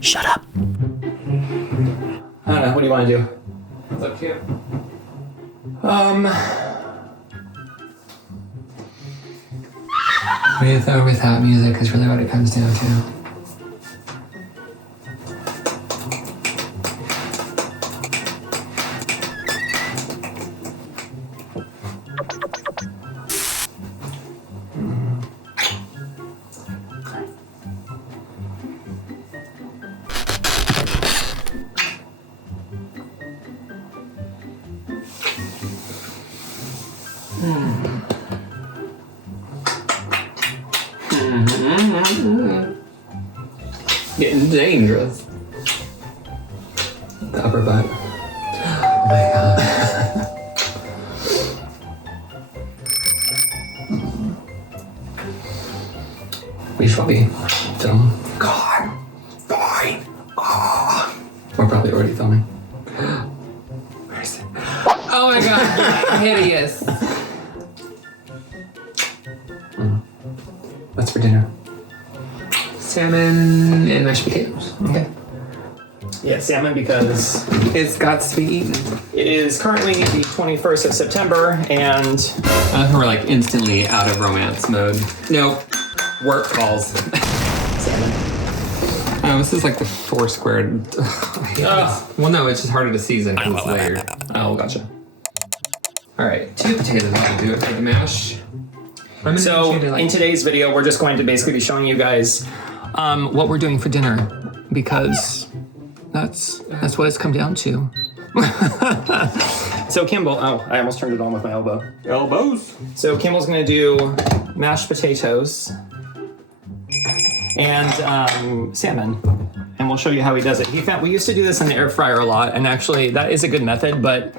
Shut up. I don't know, what do you want to do? It's up to you. With or without music is really what it comes down to. Getting dangerous. The upper butt. Oh my god. We shall be filming. God. Fine. Oh. We're probably already filming. Where is it? Oh my god, you're hideous. What's for dinner? Salmon and mashed potatoes. Okay. Yeah, salmon because It's got to be eaten. it is currently the 21st of September and I think we're like instantly out of romance mode. No, work calls. salmon. Oh, this is like the four squared. Well, no, it's just harder to season because it's layered. Oh, gotcha. All right, 2 potatoes. I'll do it for the mash. So in today's video, we're just going to basically be showing you guys what we're doing for dinner because that's what it's come down to. So Kimball, I almost turned it on with my elbow. Elbows. So Kimball's gonna do mashed potatoes and salmon, and we'll show you how he does it. We used to do this in the air fryer a lot, and actually that is a good method, but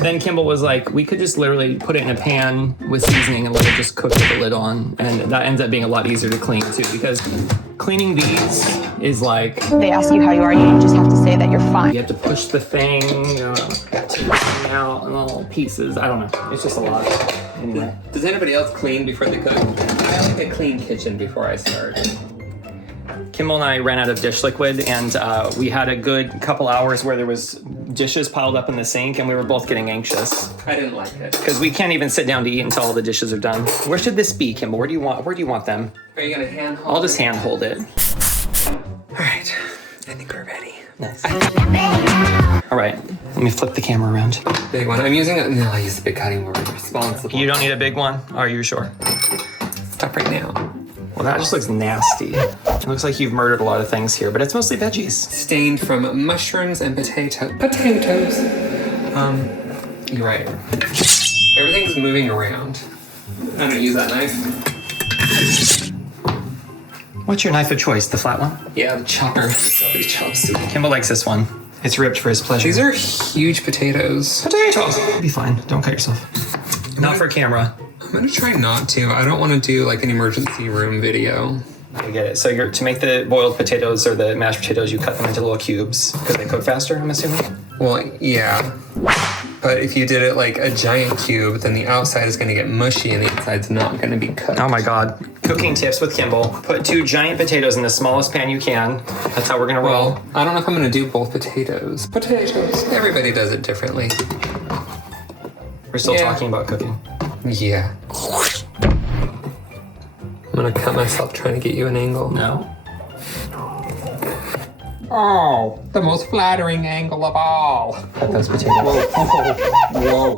then Kimball was like, we could just literally put it in a pan with seasoning and let it just cook with the lid on. And that ends up being a lot easier to clean too, because cleaning these is like... They ask you how you are, you just have to say that you're fine. You have to push the thing, take the thing out in little pieces. I don't know. It's just a lot. Anyway. Does anybody else clean before they cook? I like a clean kitchen before I start. Kimball and I ran out of dish liquid, and we had a good couple hours where there was dishes piled up in the sink, and we were both getting anxious I didn't like it. because we can't even sit down to eat until all the dishes are done. Where should this be, Kimball? Where do you want them? Are you gonna hand hold? I'll just hand hold it. All right, I think we're ready. Nice. All right, let me flip the camera around. Big one. I'm using it. No, I use the big cutting board. Responsible. You don't need a big one? Are you sure? Stop right now. Well, that just looks nasty. It looks like you've murdered a lot of things here, but it's mostly veggies. Stained from mushrooms and potatoes. You're right. Everything's moving around. I don't use that knife. What's your knife of choice? The flat one? Yeah, the chopper. Somebody chops. Kimball likes this one. It's ripped for his pleasure. These are huge potatoes. potatoes. You'll be fine. Don't cut yourself. Not for camera. I'm gonna try not to. I don't want to do like an emergency room video. I get it. So to make the boiled potatoes or the mashed potatoes, you cut them into little cubes because they cook faster, I'm assuming? Well, yeah. But if you did it like a giant cube, then the outside is gonna get mushy and the inside's not gonna be cooked. Oh my God. Cooking tips with Kimball. Put 2 giant potatoes in the smallest pan you can. That's how we're gonna roll. Well, I don't know if I'm gonna do both potatoes. Potatoes. Everybody does it differently. We're still talking about cooking. Yeah. I'm gonna cut myself trying to get you an angle. No. Oh, the most flattering angle of all. Cut those potatoes. Whoa.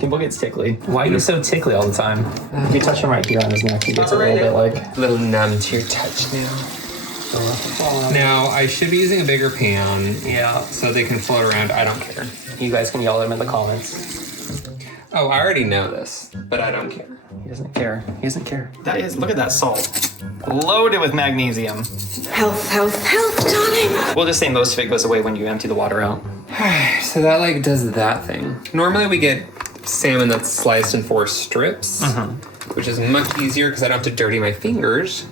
Kimball gets tickly. Why are you so tickly all the time? If you touch him right here on his neck, he gets a little bit like... A little numb to your touch now. Now, I should be using a bigger pan. Yeah. So they can float around. I don't care. You guys can yell at him in the comments. Oh, I already know this, but I don't care. He doesn't care. He doesn't care. Look at that salt. Loaded with magnesium. Health, health, health, darling. We'll just say most of it goes away when you empty the water out. So that like does that thing. Normally we get salmon that's sliced in 4 strips, which is much easier because I don't have to dirty my fingers.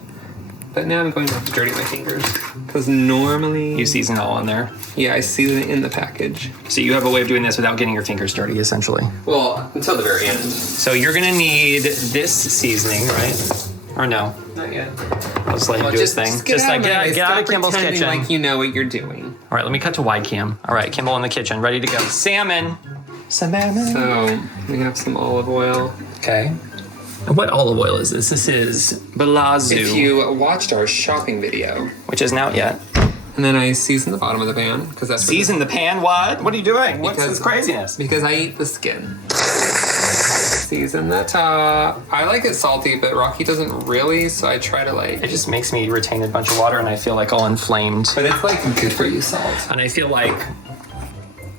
But now I'm going to have to dirty my fingers. Because normally... You season it all in there. Yeah, I season it in the package. So you have a way of doing this without getting your fingers dirty, essentially. Well, until the very end. So you're gonna need this seasoning, right? Or no? Not yet. I'll just let him do his thing. Get out of Kimball's pretending kitchen. like you know what you're doing. All right, let me cut to wide cam. All right, Kimball in the kitchen, ready to go. Salmon. Salmon. So, we have some olive oil. Okay. What olive oil is this? This is Balazu, If you watched our shopping video, which isn't out yet. and then I season the bottom of the pan, because that's Season the pan? What? What are you doing? What's Because- this craziness? because I eat the skin. Season the top. I like it salty, but Rocky doesn't really, so I try to It just makes me retain a bunch of water, and I feel like all inflamed. But it's like good for you salt. And I feel like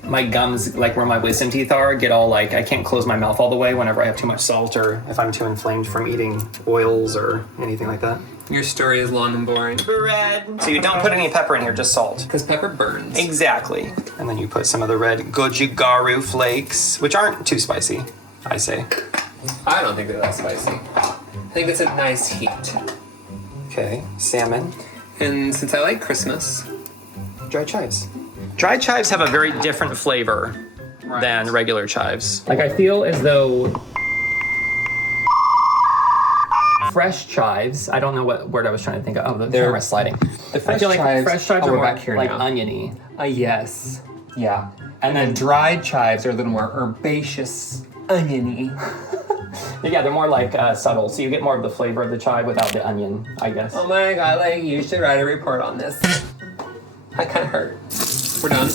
my gums, like where my wisdom teeth are, get all like, I can't close my mouth all the way whenever I have too much salt or if I'm too inflamed from eating oils or anything like that. Your story is long and boring. Bread. So you don't put any pepper in here, just salt. Because pepper burns. Exactly. And then you put some of the red gochugaru flakes, which aren't too spicy, I say. I don't think they're that spicy. I think it's a nice heat. Okay, salmon. And since I like Christmas, Dried chives. Dried chives have a very different flavor than regular chives. Like I feel as though fresh chives, I don't know what word I was trying to think of. Oh, the camera's sliding. the I feel like fresh chives are we're more back here like now. oniony. Yes. Yeah. And then dried chives are a little more herbaceous, oniony. Yeah, they're more like subtle, so you get more of the flavor of the chive without the onion, I guess. Oh my god, like you should write a report on this. I kind of hurt. We're done.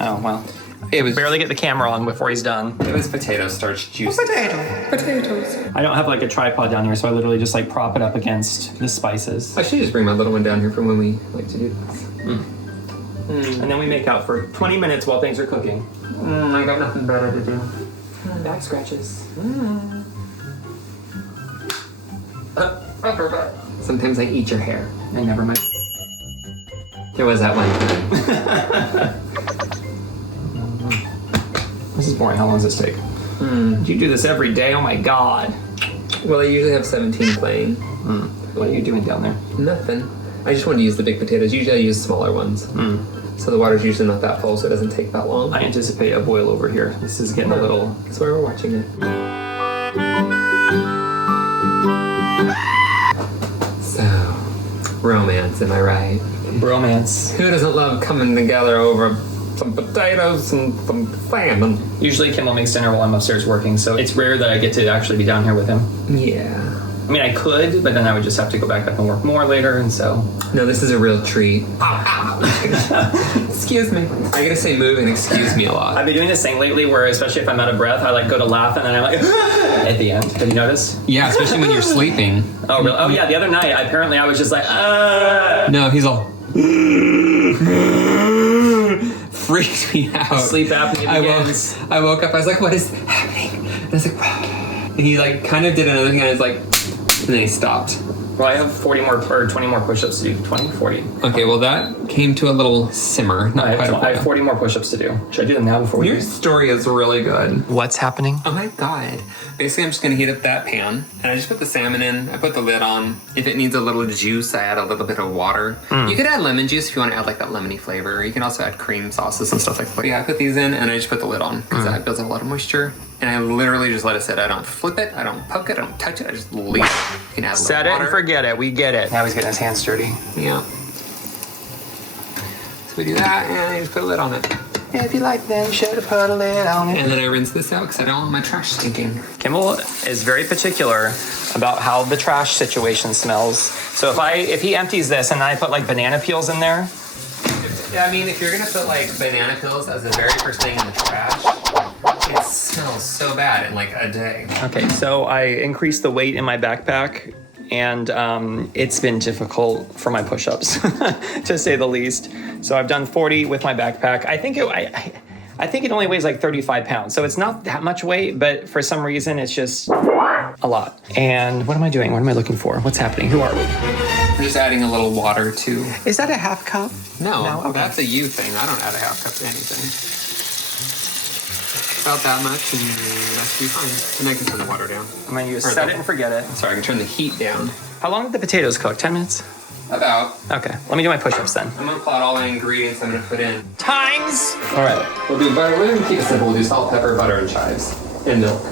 Oh, well. It was Barely get the camera on before he's done. It was potato starch juice. Potatoes. I don't have like a tripod down here, so I literally just like prop it up against the spices. I should just bring my little one down here for when we like to do this. And then we make out for 20 minutes while things are cooking. I got nothing better to do. Back scratches. Sometimes I eat your hair. I never mind. There was that one time. This is boring. How long does this take? You do this every day? Oh my god. Well, I usually have 17 playing. What are you doing down there? Nothing. I just want to use the big potatoes. Usually I use smaller ones. So the water's usually not that full, so it doesn't take that long. I anticipate a boil over here. This is getting a little... That's why we're watching it. So, romance, am I right? bromance. Who doesn't love coming together over some potatoes and some salmon? Usually Kimball makes dinner while I'm upstairs working, so it's rare that I get to actually be down here with him. Yeah. I mean, I could, but then I would just have to go back up and work more later, and so... No, this is a real treat. Excuse me. I gotta say move and excuse me a lot. I've been doing this thing lately where, especially if I'm out of breath, I like go to laugh and then I'm like, at the end. Have you noticed? Yeah, especially when you're sleeping. Oh, really? Oh, yeah, the other night, apparently I was just like, No, he's all... freaked me out. Sleep apnea begins. I woke up, I was like, what is happening? And I was like, and he like kind of did another thing, and I was like, and then he stopped. Well, I have 40 more, or 20 more push-ups to do. 20? 40? Okay, well that came to a little simmer. Not quite I have 40 more push-ups to do. Should I do them now before we Your do? story is really good. What's happening? Oh my god. Basically, I'm just gonna heat up that pan, and I just put the salmon in. I put the lid on. If it needs a little juice, I add a little bit of water. You could add lemon juice if you want to add like that lemony flavor. You can also add cream sauces and stuff like that. But yeah, I put these in, and I just put the lid on because that builds up a lot of moisture. And I literally just let it sit. I don't flip it. I don't poke it. I don't touch it. I just leave it. You can add a little Set it water. and forget it. We get it. Now he's getting his hands dirty. Yeah. So we do that, and I just put a lid on it. If you like them, should have put a lid on it. And then I rinse this out because I don't want my trash stinking. Kimball is very particular about how the trash situation smells. So if he empties this and I put like banana peels in there, I mean, if you're gonna put like banana peels as the very first thing in the trash, it smells so bad in like a day. Okay, so I increased the weight in my backpack, and it's been difficult for my push-ups, to say the least. So I've done 40 with my backpack. I think it only weighs like 35 pounds, so it's not that much weight, but for some reason it's just a lot. And what am I doing? What am I looking for? What's happening? Who are we? We're just adding a little water to... Is that a half cup? No, okay. That's a you thing. I don't add a half cup to anything. About that much, and that should be fine. And I can turn the water down. I'm gonna use set it and forget it. Sorry, I can turn the heat down. How long did the potatoes cook? 10 minutes? About. Okay, let me do my push-ups then. I'm gonna plot all the ingredients I'm gonna put in. Times! All right, we'll do butter. We're gonna keep it simple. We'll do salt, pepper, butter, and chives, and milk.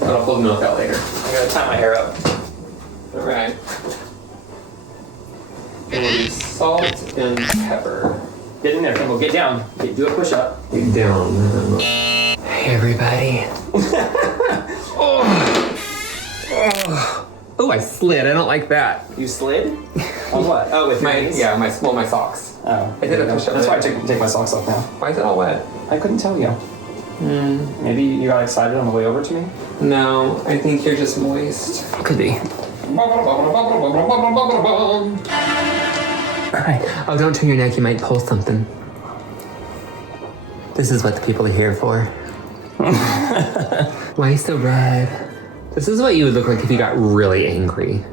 But I'll pull the milk out later. I'm gonna tie my hair up. All right. And we'll do salt and pepper. Get in there, Kimball. Get down. Do a push-up. Get down. Hey, everybody. Oh, I slid. I don't like that. You slid? On what? Oh, with your knees? Yeah, my socks. Oh. I did a push-up. That's why I take my socks off now. Why is it all wet? I couldn't tell you. Maybe you got excited on the way over to me? No, I think you're just moist. Could be. Alright. Oh, don't turn your neck. You might pull something. This is what the people are here for. Why are you so red? This is what you would look like if you got really angry.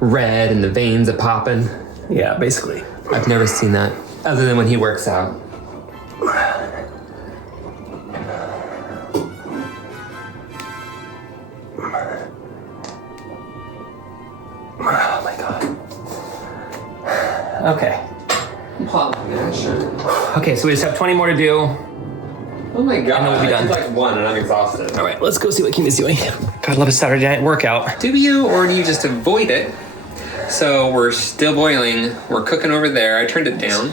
Red and the veins are popping. Yeah, basically. I've never seen that, other than when he works out. Oh my god. Okay. Okay, so we just have 20 more to do. Oh my god. And then we'll be done. I did like one and I'm exhausted. All right, let's go see what Kimmy's doing. God, love a Saturday night workout. Do you, or do you just avoid it? So we're still boiling. We're cooking over there. I turned it down.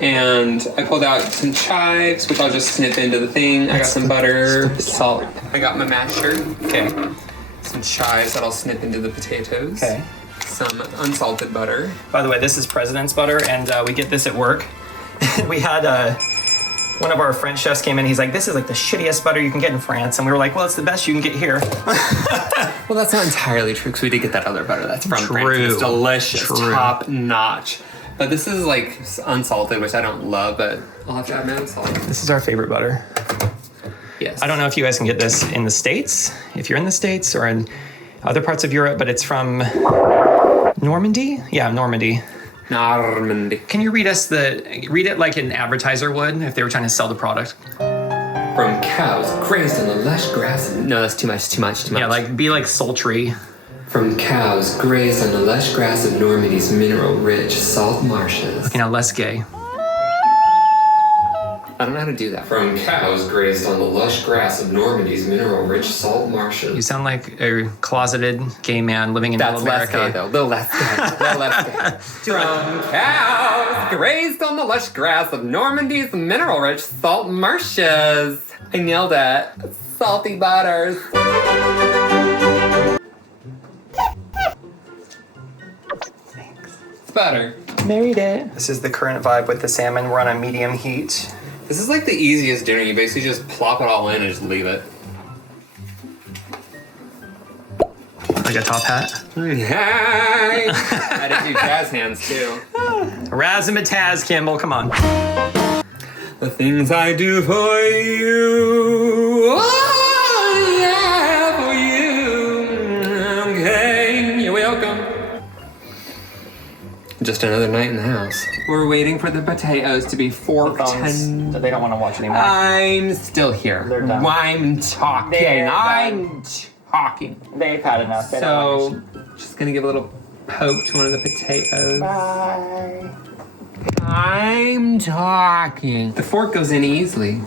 And I pulled out some chives, which I'll just snip into the thing. I got some butter, salt. I got my masher. Okay. Some chives that I'll snip into the potatoes. Okay. Some unsalted butter. By the way, this is President's butter, and we get this at work. We had one of our French chefs came in. He's like, "This is like the shittiest butter you can get in France," and we were like, "Well, it's the best you can get here." Well, that's not entirely true because we did get that other butter that's from France. True. It's delicious, True. top notch. But this is like unsalted, which I don't love, but I'll have to add my own salt. This is our favorite butter. Yes. I don't know if you guys can get this in the States, if you're in the States or in other parts of Europe, but it's from Normandy? Yeah, Normandy. Normandy. Can you read it like an advertiser would if they were trying to sell the product? From cows grazed on the lush grass. No, that's too much. Yeah, like be like sultry. From cows grazed on the lush grass of Normandy's mineral-rich salt marshes. You know, less gay. I don't know how to do that. From cows grazed on the lush grass of Normandy's mineral-rich salt You marshes. sound like a closeted gay man living in That's middle less America. gay, though. Little less gay. Little less gay. From cows grazed on the lush grass of Normandy's mineral-rich salt marshes. I nailed it. Salty butters. It's butter. Married it. This is the current vibe with the salmon. We're on a medium heat. This is like the easiest dinner. You basically just plop it all in and just leave it. Like a top hat. Hi! I did do jazz hands too. Razzmatazz, Kimball, come on. The things I do for you. Oh, yeah, for you. Okay, you're welcome. Just another night in the house. We're waiting for the potatoes to be forked and They don't want to watch anymore. I'm still here. They're done. I'm talking. They're I'm talking. They've had enough. So, just gonna give a little poke to one of the potatoes. Bye. I'm talking. The fork goes in easily,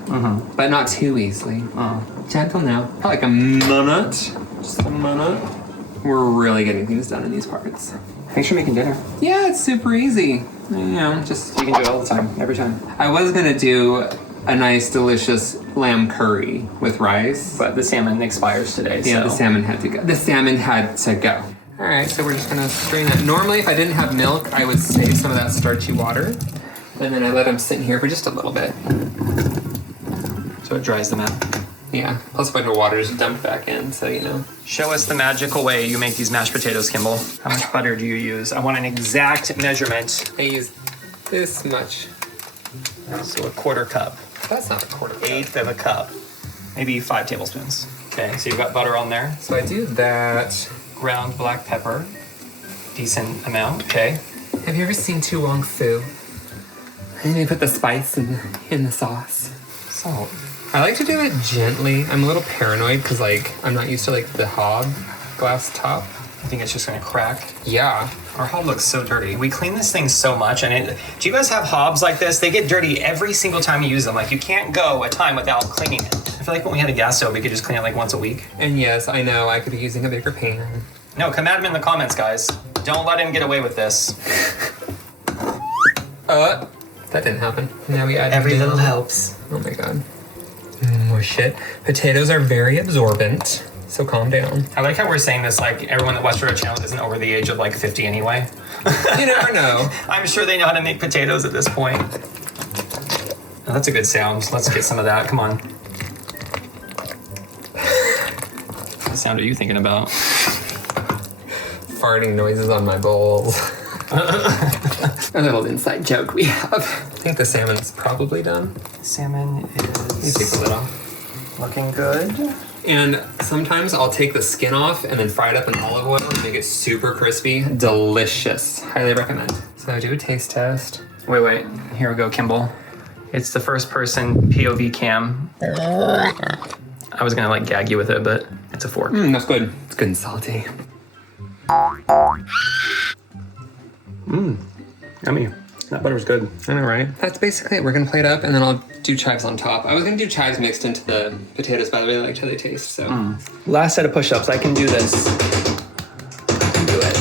but not too easily. Gentle now. Like a minute. Just a minute. We're really getting things done in these parts. Thanks for making dinner. Yeah, it's super easy. You know, just You can do it all the time, every time. I was gonna do a nice, delicious lamb curry with rice, But the salmon expires today, yeah, so. the salmon had to go. The salmon had to go. All right, so we're just gonna strain that. Normally, if I didn't have milk, I would save some of that starchy water, and then I let them sit in here for just a little bit. So it dries them out. Yeah. Plus, a bunch of water is dumped back in, so you know. Show us the magical way you make these mashed potatoes, Kimball. How much butter do you use? I want an exact measurement. I use this much. So a quarter cup. That's not a quarter cup. Eighth of a cup. Maybe 5 tablespoons. Okay, so you've got butter on there. So I do that. Ground black pepper. Decent amount, okay. Have you ever seen Tu Wong Fu? And you put the spice in the sauce. Salt. I like to do it gently. I'm a little paranoid because like I'm not used to like the hob glass top. I think it's just gonna crack. Yeah. Our hob looks so dirty. We clean this thing so much, and do you guys have hobs like this? They get dirty every single time you use them. Like, you can't go a time without cleaning it. I feel like when we had a gas stove, we could just clean it like once a week. And yes, I know I could be using a bigger pan. No, come at him in the comments, guys. Don't let him get away with this. That didn't happen. Now we add Every little helps. Oh my god. Oh shit. Potatoes are very absorbent, so calm down. I like how we're saying this like everyone that watches our channel isn't over the age of like 50 anyway. You never know. I'm sure they know how to make potatoes at this point. Oh, that's a good sound. Let's get some of that. Come on. What sound are you thinking about? Farting noises on my bowls. A little inside joke we have. I think the salmon's probably done. Salmon You take is the lid off. looking good. And sometimes I'll take the skin off and then fry it up in olive oil and make it super crispy. Delicious. Highly recommend. So do a taste test. Wait. Here we go, Kimball. It's the first person POV cam. I was gonna like gag you with it, but it's a fork. That's good. It's good and salty. Yummy. That butter's good. I know, right? That's basically it. We're gonna plate it up and then I'll do chives on top. I was gonna do chives mixed into the potatoes, but I really liked how they taste, so. Last set of push-ups. I can do this. I can do it.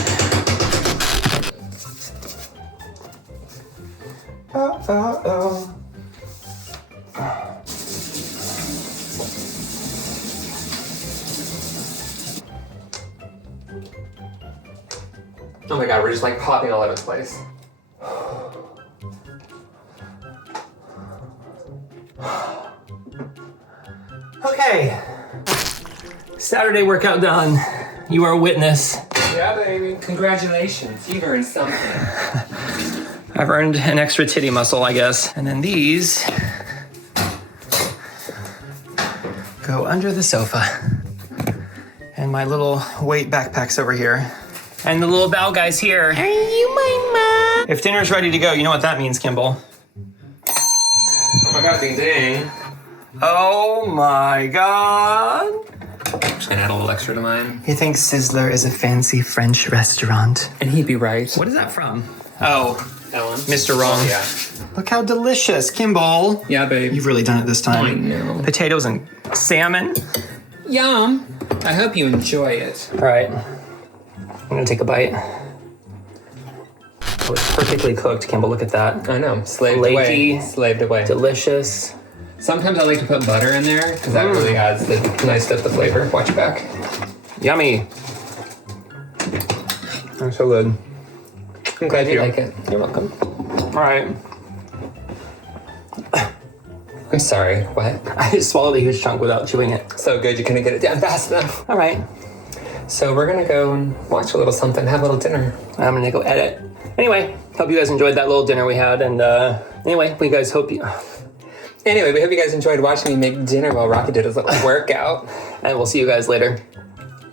Oh my god, we're just like popping all over the place. Okay. Saturday workout done. You are a witness. Yeah, baby. Congratulations. You've earned something. I've earned an extra titty muscle, I guess. And then these go under the sofa. And my little weight backpack's over here. And the little bow guy's here. Are you my mom? If dinner's ready to go, you know what that means, Kimball. Oh my god, ding ding. Oh my god. I'm just gonna add a little extra to mine. He thinks Sizzler is a fancy French restaurant. And he'd be right. What is that from? Oh, Ellen? Mr. Wrong. Yeah. Look how delicious, Kimball. Yeah, babe. You've really done it this time. I know. Potatoes and salmon. Yum. I hope you enjoy it. All right. I'm gonna take a bite. Oh, it's perfectly cooked, Kimball. Look at that. I know. Slaved Flaky. away. Slaved away. Delicious. Sometimes I like to put butter in there because that really adds the nice depth of flavor. Watch it back. Yummy. They're so good. I'm glad you like it. You're welcome. All right. I'm sorry. What? I just swallowed a huge chunk without chewing it. So good. You couldn't get it down fast enough. All right. So we're gonna go and watch a little something, have a little dinner. I'm gonna go edit. Anyway, hope you guys enjoyed that little dinner we had. And anyway, we guys hope you... Anyway, we hope you guys enjoyed watching me make dinner while Rocky did his little workout. And we'll see you guys later.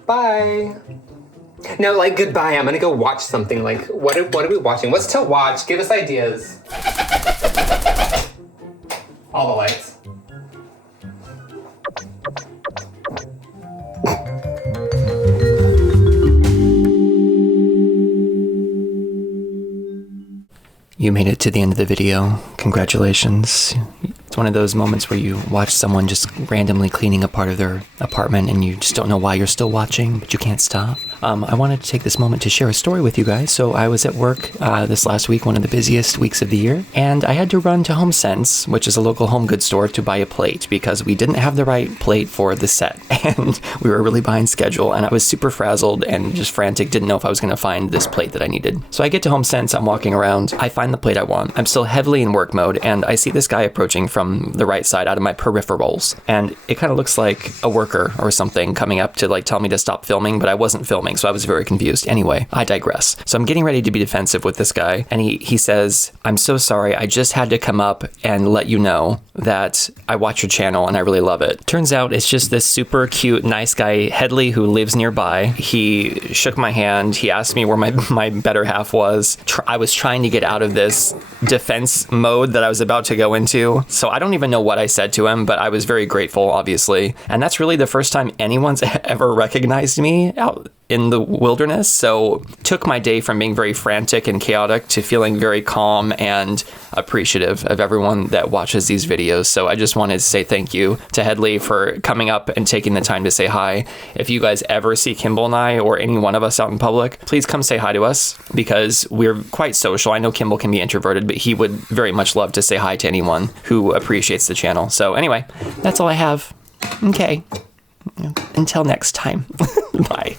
Bye. No, like goodbye. I'm gonna go watch something. Like, what are we watching? What's to watch? Give us ideas. All the lights. You made it to the end of the video. Congratulations. It's one of those moments where you watch someone just randomly cleaning a part of their apartment and you just don't know why you're still watching, but you can't stop. I wanted to take this moment to share a story with you guys. So I was at work this last week, one of the busiest weeks of the year, and I had to run to HomeSense, which is a local home goods store, to buy a plate because we didn't have the right plate for the set. And we were really behind schedule, and I was super frazzled and just frantic, didn't know if I was going to find this plate that I needed. So I get to HomeSense, I'm walking around, I find the plate I want. I'm still heavily in work mode, and I see this guy approaching from the right side out of my peripherals. And it kind of looks like a worker or something coming up to like tell me to stop filming, but I wasn't filming, so I was very confused. Anyway, I digress. So I'm getting ready to be defensive with this guy, and he says, "I'm so sorry, I just had to come up and let you know that I watch your channel and I really love it." Turns out it's just this super cute, nice guy, Headley, who lives nearby. He shook my hand. He asked me where my better half was. I was trying to get out of this defense mode that I was about to go into. So I don't even know what I said to him, but I was very grateful, obviously. And that's really the first time anyone's ever recognized me in the wilderness, so took my day from being very frantic and chaotic to feeling very calm and appreciative of everyone that watches these videos. So I just wanted to say thank you to Headley for coming up and taking the time to say hi. If you guys ever see Kimball and I or any one of us out in public, please come say hi to us because we're quite social. I know Kimball can be introverted, but he would very much love to say hi to anyone who appreciates the channel. So anyway, that's all I have. Okay. Until next time. Bye.